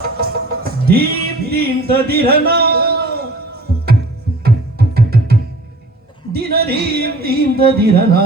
दीप दीन तदिरना दिन दीप दीन तदिरना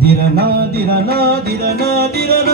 दिरना दिरना दिरना दिरना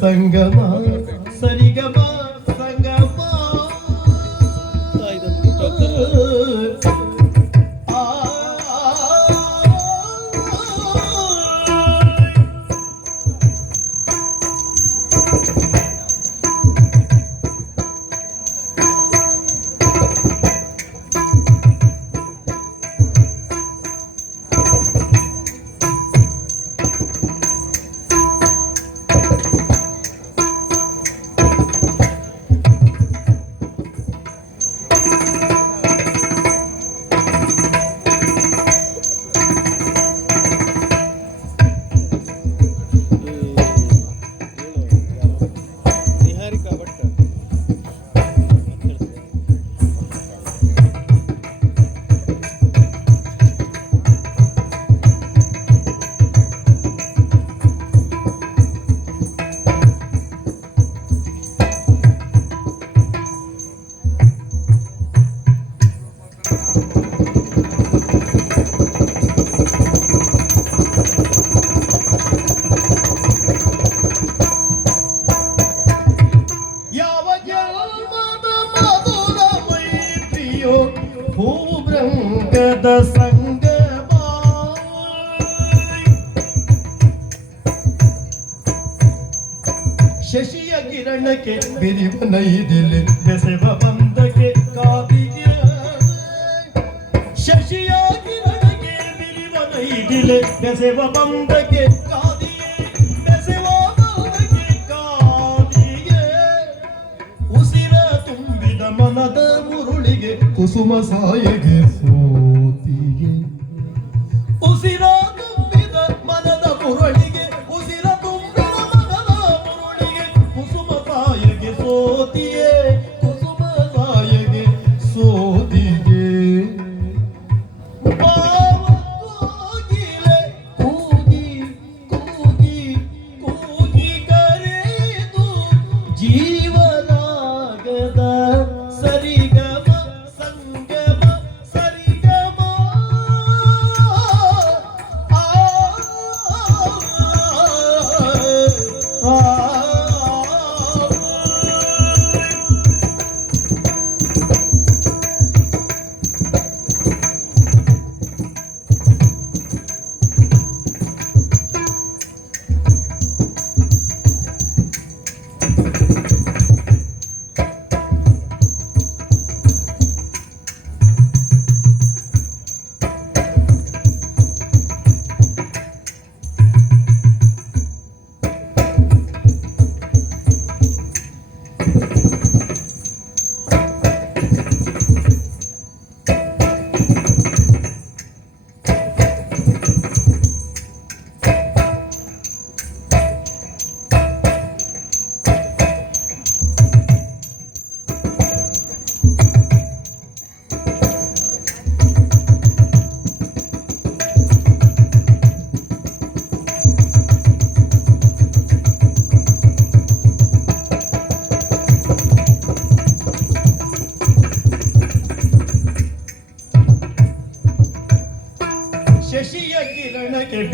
సంగమా సరిగమా? ಸಂಗ ಶಶಿಯ ಕಿರಣಕ್ಕೆ ಬಿರಿವನ ಇದಿಲೆ. ಬೆಸೆವ ಬಂದಕ್ಕೆ ಕಾದಿಗೆ ಶಶಿಯ ಕಿರಣಕ್ಕೆ ಬಿರಿವನ ಇದಿಲೆ. ಬೆಸೆವ ಬಂದಕ್ಕೆ ಉಸಿರ ತುಂಬಿದ ಮನದ ಕುಸುಮ ಸಾಯಿಗೆ.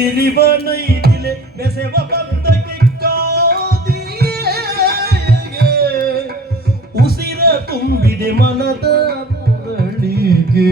ಪಿರಿವನೈದಿಲೆ ಬೆಸೆವ ಬಂದಕ್ಕೆ ಕಾದಿಯೇ ಉಸಿರ ತುಂಬಿದೆ ಮನದ ಮುರಳಿಗೆ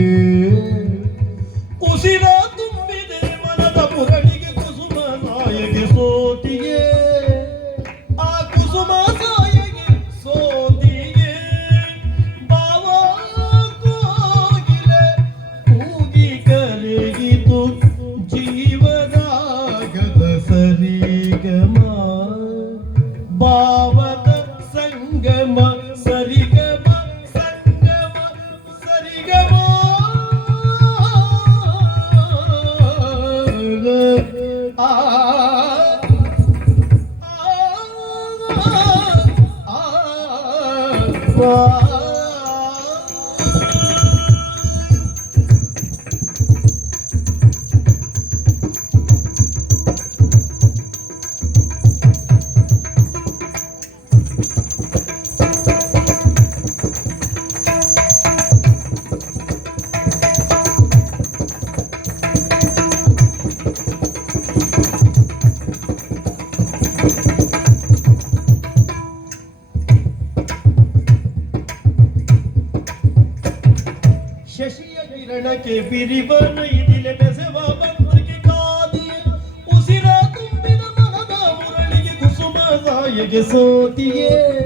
Oh ಕಿರಣಕ್ಕೆ ಬಿರಿವನ ಇದಿಲೆ ಬೆಸೆವ ಬಂದಕ್ಕೆ ಕಾದಿಯ ಉಸಿರ ತುಂಬಿದ ಮನದ ಮುರಳಿಗೆ ಕುಸುಮ ಸಾಯಗೆ ಸೋತಿಯೇ ಕಾದಿಗೆ